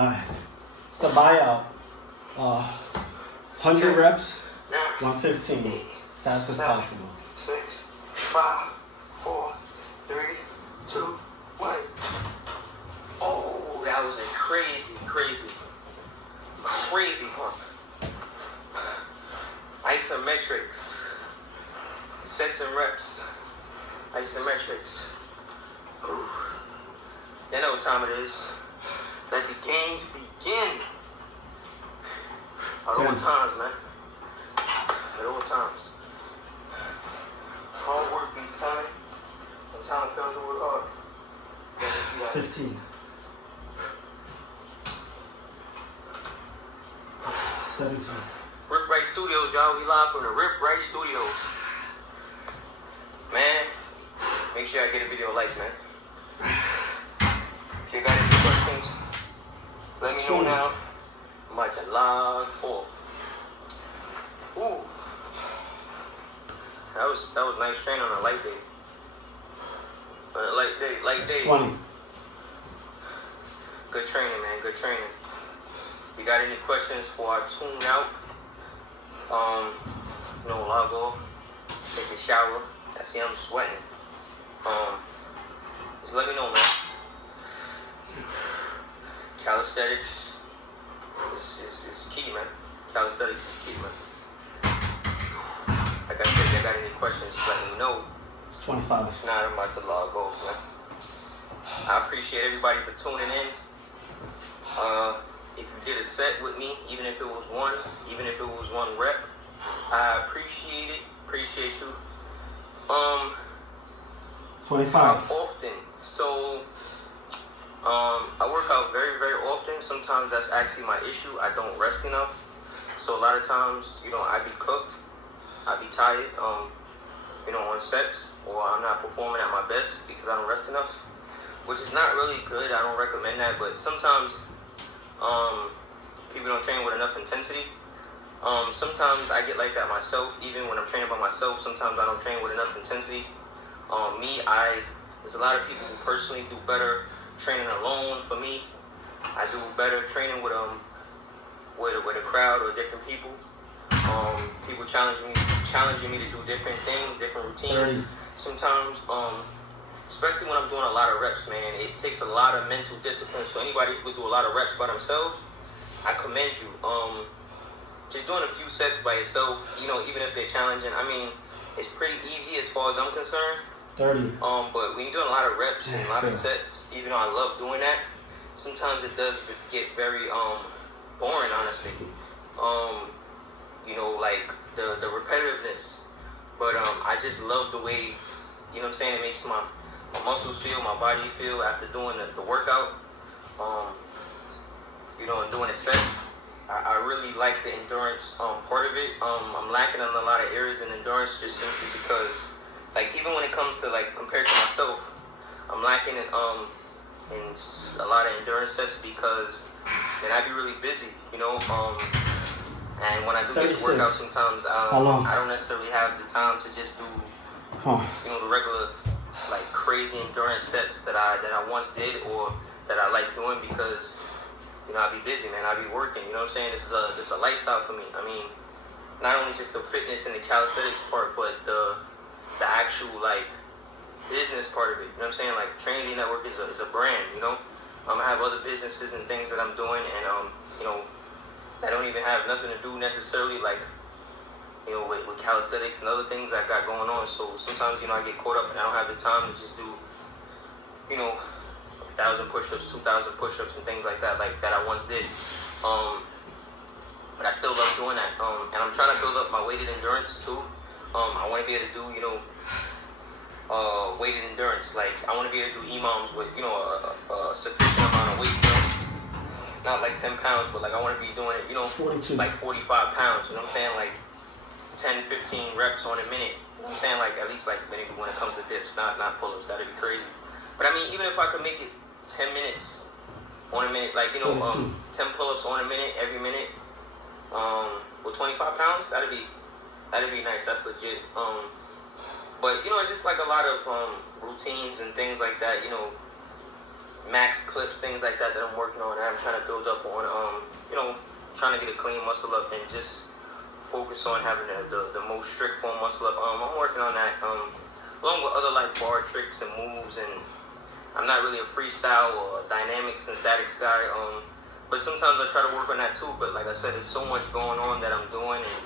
Alright. It's the buyout. 100 reps, 115. Fast as possible. 6, 5, 4, 3, 2, 1. Oh, that was a crazy pump. Isometrics. Sets and reps. Isometrics. Ooh. You know what time it is. Let the games begin. At all times, man. At all times. Hard work beats time. And time feels to work hard. 15. 17. Rip Right Studios, y'all. We live from the Rip Right Studios. Man, make sure I get a video likes, man. If you got any questions, let me know now. I'm about to log off. Ooh. That was nice training on a light day. On a light day. 20. Good training, man. Good training. You got any questions before I tune out? Log off, take a shower. I see I'm sweating. Just let me know, man. Calisthenics is key, man. Calisthenics is key, man. Like I said, if you got any questions, let me know. It's 25. If not, I'm about to log off, man. I appreciate everybody for tuning in. If you did a set with me, even if it was one rep, I appreciate it. Appreciate you. 25. How often? So, I work out very, very often. Sometimes that's actually my issue. I don't rest enough. So a lot of times, I be cooked. I be tired, on sets, or I'm not performing at my best because I don't rest enough, which is not really good. I don't recommend that, but sometimes, people don't train with enough intensity. Sometimes I get like that myself, even when I'm training by myself. Sometimes I don't train with enough intensity. There's a lot of people who personally do better training alone. For me, I do better training with a crowd or different people. People challenging me to do different things, different routines. 30. Sometimes, especially when I'm doing a lot of reps, man, it takes a lot of mental discipline. So anybody who do a lot of reps by themselves, I commend you. Just doing a few sets by yourself, even if they're challenging, it's pretty easy as far as I'm concerned. 30. But when you're doing a lot of reps and a lot of sets, even though I love doing that, sometimes it does get very boring, honestly. Like the repetitiveness. But I just love the way, it makes my muscles feel, my body feel after doing the workout. And doing the sets. I really like the endurance part of it. I'm lacking in a lot of areas in endurance just simply because, even when it comes to compared to myself, I'm lacking in a lot of endurance sets because then I be really busy, and when I do get to work out, sometimes I don't necessarily have the time to just do, the regular crazy endurance sets that I once did or that I like doing because. I be busy, man. I be working. You know what I'm saying? This is a lifestyle for me. Not only just the fitness and the calisthenics part, but the actual business part of it. You know what I'm saying? Trinity Network is a brand. I have other businesses and things that I'm doing, and that don't even have nothing to do necessarily with calisthenics and other things I got going on. So sometimes I get caught up and I don't have the time to just do 1,000 push-ups, 2,000 push-ups, and things like that I once did. But I still love doing that. And I'm trying to build up my weighted endurance too. I want to be able to do, weighted endurance. I want to be able to do EMOMs with, a sufficient amount of weight. Not 10 pounds, but I want to be doing it, 42. 45 pounds. You know what I'm saying? 10, 15 reps on a minute. You know what I'm saying? At least maybe when it comes to dips, not pull-ups. That'd be crazy. But even if I could make it 10 minutes on a minute, 10 pull-ups on a minute, every minute, with 25 pounds, that'd be nice. That's legit. But it's just a lot of routines and things like that. max clips, things like that I'm working on. I'm trying to build up on, trying to get a clean muscle up and just focus on having the most strict form muscle up. I'm working on that, along with other like bar tricks and moves. And I'm not really a freestyle or a dynamics and statics guy, but sometimes I try to work on that too. But like I said, there's so much going on that I'm doing and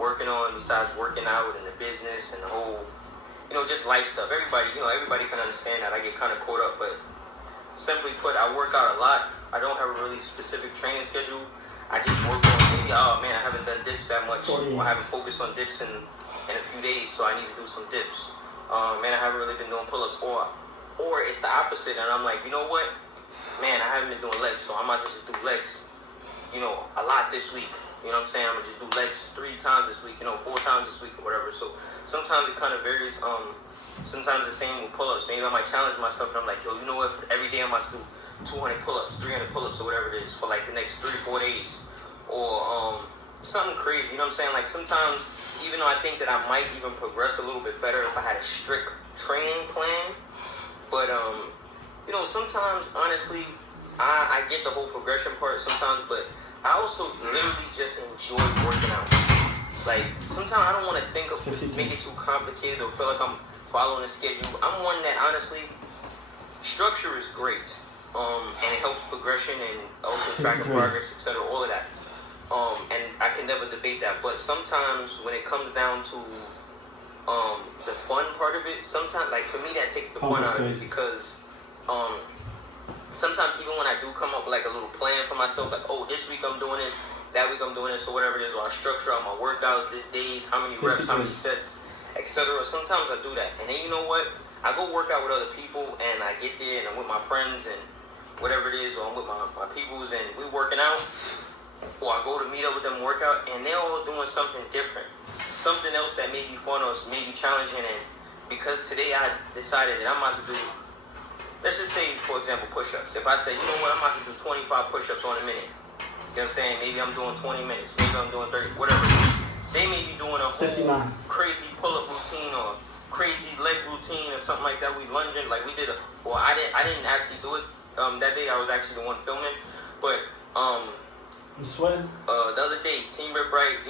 working on besides working out and the business and the whole, just life stuff. Everybody can understand that. I get kind of caught up, but simply put, I work out a lot. I don't have a really specific training schedule. I just work on maybe, I haven't done dips that much. I haven't focused on dips in a few days, so I need to do some dips. I haven't really been doing pull-ups. Or it's the opposite, and I'm like, you know what? Man, I haven't been doing legs, so I might as well just do legs, a lot this week. You know what I'm saying? I'm going to just do legs 3 times this week, 4 times this week or whatever. So sometimes it kind of varies. Sometimes the same with pull-ups. Maybe I might challenge myself, and I'm like, yo, you know what? Every day I must do 200 pull-ups, 300 pull-ups, or whatever it is for like the next 3-4 days. Or something crazy, you know what I'm saying? Like sometimes, even though I think that I might even progress a little bit better if I had a strict training plan, but sometimes honestly, I get the whole progression part sometimes, but I also literally just enjoy working out. Like sometimes I don't want to think of make it too complicated or feel like I'm following a schedule. I'm one that honestly, structure is great. And it helps progression and also tracking progress, etc. All of that. And I can never debate that. But sometimes when it comes down to the fun part of it, sometimes like for me that takes the fun out of it, because sometimes even when I do come up with like a little plan for myself, like, oh, this week I'm doing this, that week I'm doing this, or whatever it is, or I structure out my workouts, this days, how many reps, how many sets, etc. Sometimes I do that. And then you know what? I go work out with other people, and I get there and I'm with my friends and whatever it is, or I'm with my peoples and we working out, or I go to meet up with them, work out, and they're all doing something different, something else that may be fun or may be challenging. And because today I decided that I'm about to do, let's just say, for example, push-ups. If I say, you know what, I'm about to do 25 push-ups on a minute, you know what I'm saying? Maybe I'm doing 20 minutes, maybe I'm doing 30, whatever. They may be doing a whole 59. Crazy pull-up routine or crazy leg routine or something like that. We lunging, like we did I didn't actually do it. That day I was actually the one filming, but you sweating? The other day, Team Red Bright,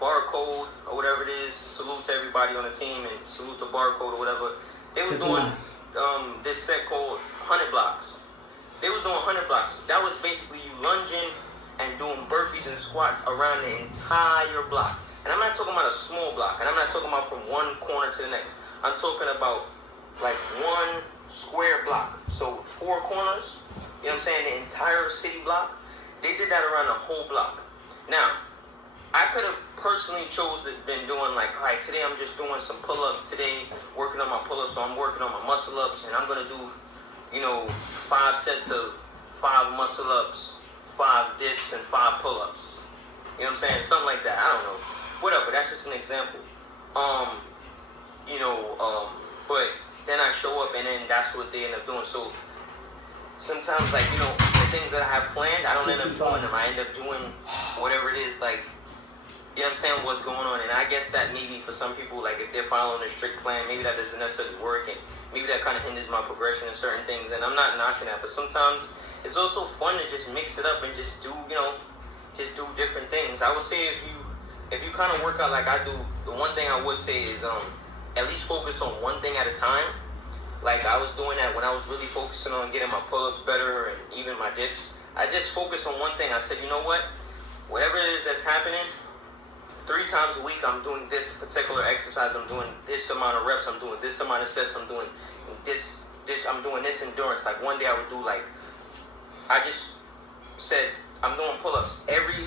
Barcode or whatever it is, salute to everybody on the team and salute to Barcode or whatever. They were doing this set called 100 blocks. They were doing 100 blocks. That was basically you lunging and doing burpees and squats around the entire block. And I'm not talking about a small block, and I'm not talking about from one corner to the next. I'm talking about like one square block. So 4 corners, you know what I'm saying, the entire city block. They did that around the whole block. Now, I could have personally been doing like, all right, today I'm just doing some pull-ups today, working on my pull-ups, so I'm working on my muscle-ups, and I'm going to do, 5 sets of 5 muscle-ups, 5 dips, and 5 pull-ups. You know what I'm saying? Something like that. I don't know. Whatever. That's just an example. But then I show up, and then that's what they end up doing. So sometimes, like, the things that I have planned, I don't end up doing them. I end up doing whatever it is, like, you know what I'm saying, what's going on. And I guess that maybe for some people, like, if they're following a strict plan, maybe that doesn't necessarily work, and maybe that kind of hinders my progression in certain things. And I'm not knocking that, but sometimes it's also fun to just mix it up and just do, just do different things. I would say if you kind of work out like I do, the one thing I would say is at least focus on one thing at a time. Like I was doing that when I was really focusing on getting my pull-ups better and even my dips. I just focused on one thing. I said, you know what? Whatever it is that's happening, 3 times a week I'm doing this particular exercise. I'm doing this amount of reps. I'm doing this amount of sets. I'm doing this. I'm doing this endurance. Like one day I would do like, I just said I'm doing pull-ups every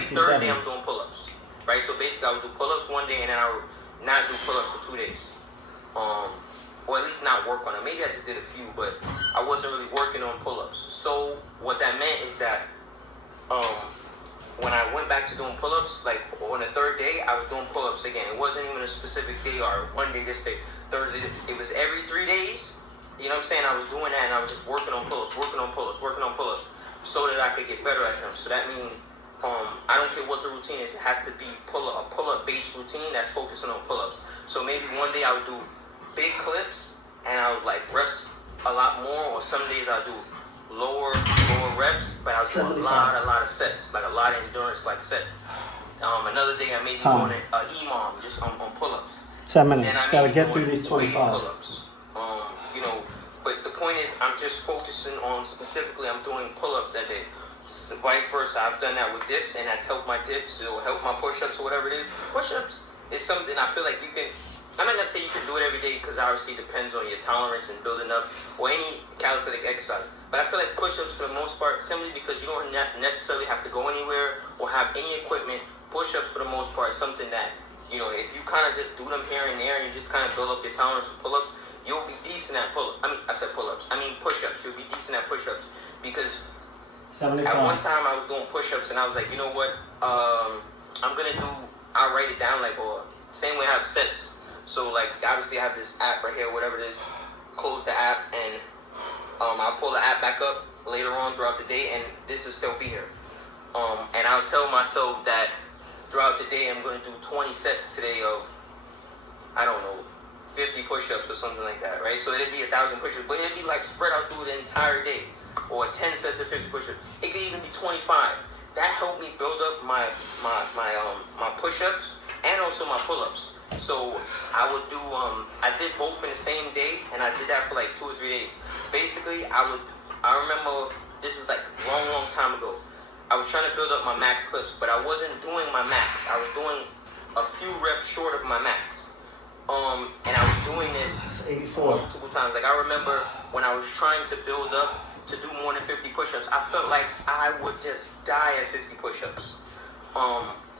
third day. I'm doing pull-ups, right? So basically I would do pull-ups one day and then I would not do pull-ups for 2 days, or at least not work on it. Maybe I just did a few, but I wasn't really working on pull-ups. So what that meant is that when I went back to doing pull-ups, like on the 3rd day, I was doing pull-ups again. It wasn't even a specific day or one day this day, Thursday. It was every 3 days. You know what I'm saying? I was doing that and I was just working on pull-ups, so that I could get better at them. So that means I don't care what the routine is. It has to be a pull-up based routine that's focusing on pull-ups. So maybe one day I would do big clips and I would like rest a lot more, or some days I'll do lower reps, but I'll do a lot of sets, like a lot of endurance like sets. Another day I may be doing an EMOM just on pull-ups. 10 minutes. Gotta get through these 25. Pull-ups. You know, but the point is, I'm just focusing on specifically. I'm doing pull-ups that day. So vice versa, I've done that with dips, and that's helped my dips. It'll help my push-ups or whatever it is. Push-ups is something I feel like you can. I'm not gonna say you can do it every day because obviously it depends on your tolerance and building up or any calisthenic exercise. But I feel like push-ups for the most part, simply because you don't necessarily have to go anywhere or have any equipment. Push-ups for the most part, something that, you know, if you kind of just do them here and there and you just kind of build up your tolerance for pull-ups, you'll be decent at pull-ups. I said pull-ups. I mean push-ups. You'll be decent at push-ups because 75. At one time I was doing push-ups and I was like, you know what? I'm gonna do. I'll write it down like, or same way I have sets. So like, obviously I have this app right here, whatever it is. Close the app and I'll pull the app back up later on throughout the day, and this will still be here. And I'll tell myself that throughout the day I'm going to do 20 sets today of, I don't know, 50 push-ups or something like that, right? So it'd be 1,000 push-ups, but it'd be like spread out through the entire day, or 10 sets of 50 push-ups. It could even be 25. That helped me build up my push-ups and also my pull-ups. So I would do, I did both in the same day, and I did that for like 2 or 3 days. Basically, I remember this was like a long time ago. I was trying to build up my max clips, but I wasn't doing my max. I was doing a few reps short of my max. And I was doing this 84. Multiple times. Like I remember when I was trying to build up to do more than 50 push-ups, I felt like I would just die at 50 push-ups.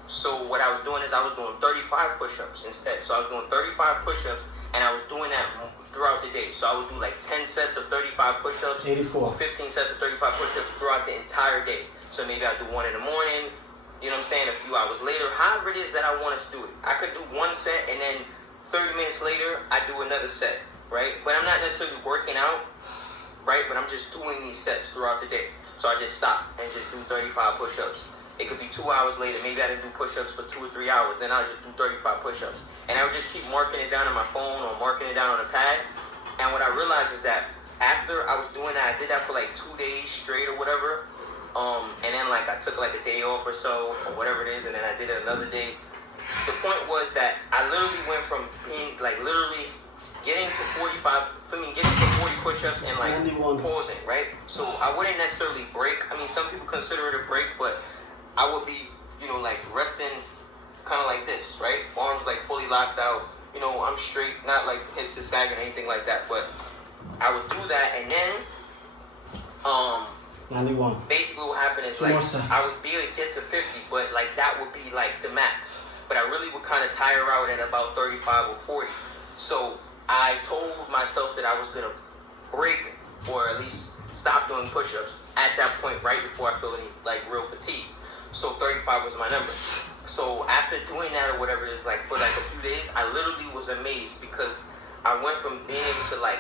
So what I was doing is I was doing 35 push-ups instead. So I was doing 35 push-ups, and I was doing that throughout the day. So I would do like 10 sets of 35 push-ups, 84. 15 sets of 35 push-ups throughout the entire day. So maybe I'll do one in the morning, you know what I'm saying, a few hours later, however it is that I want us to do it. I could do one set and then 30 minutes later, I do another set, right? But I'm not necessarily working out, right? But I'm just doing these sets throughout the day. So I just stop and just do 35 push-ups. It could be 2 hours later. Maybe I didn't do push-ups for 2 or 3 hours. Then I'll just do 35 push-ups. And I would just keep marking it down on my phone or marking it down on a pad. And what I realized is that after I was doing that, I did that for like 2 days straight or whatever. And then like I took like a day off or so or whatever it is, and then I did it another day. The point was that I literally went from being like literally getting to 40 push-ups and like pausing, right? So I wouldn't necessarily break. I mean, some people consider it a break, but I would be, you know, like resting kind of like this, right? Arms like fully locked out. You know, I'm straight, not like hips is sagging or anything like that, but I would do that, and then 91. Basically what happened is like I would be able to get to 50, but like that would be like the max. But I really would kind of tire out at about 35 or 40. So I told myself that I was gonna break or at least stop doing push-ups at that point right before I feel any like real fatigue. So 35 was my number. So after doing that or whatever it is, like for like a few days, I literally was amazed because I went from being able to like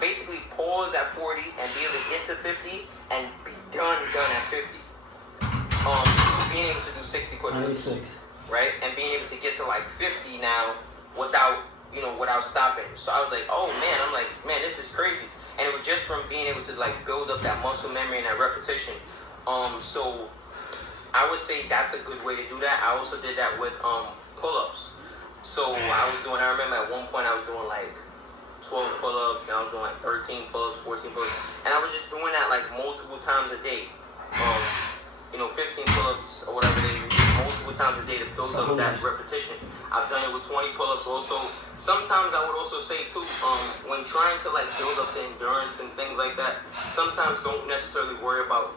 basically pause at 40 and be able to get to 50 and be done at 50. To being able to do 60 push-ups, 96. right? And being able to get to like 50 now without stopping. So I was like, oh man, I'm like, man, this is crazy. And it was just from being able to like build up that muscle memory and that repetition. So I would say that's a good way to do that. I also did that with pull-ups. So I remember at one point I was doing like 12 pull-ups, and I was doing like 13 pull-ups, 14 pull-ups, and I was just doing that like multiple times a day. 15 pull-ups or whatever it is, multiple times a day to build up that repetition. I've done it with 20 pull-ups also. Sometimes I would also say too, when trying to like build up the endurance and things like that, sometimes don't necessarily worry about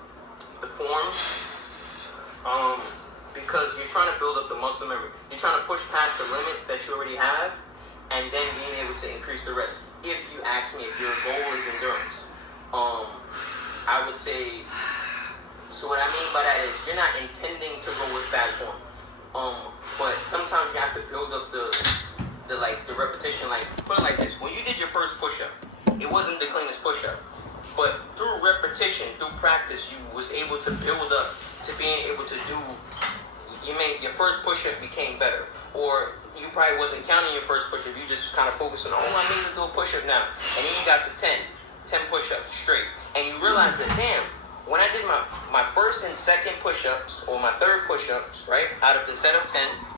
the form, because you're trying to build up the muscle memory. You're trying to push past the limits that you already have, and then being able to increase the reps. If you ask me if your goal is endurance, I would say, so what I mean by that is you're not intending to go with fast form, but sometimes you have to build up the repetition. Like, put it like this: when you did your first push-up, it wasn't the cleanest push-up, but through repetition, through practice, you was able to build up to being able to do. Your first push-up became better, or you probably wasn't counting your first push-up. You just kind of focusing on, I need to do a push-up now. And then you got to 10 push-ups straight. And you realize that, damn, when I did my first and second push-ups, or my third push-ups, right, out of the set of 10,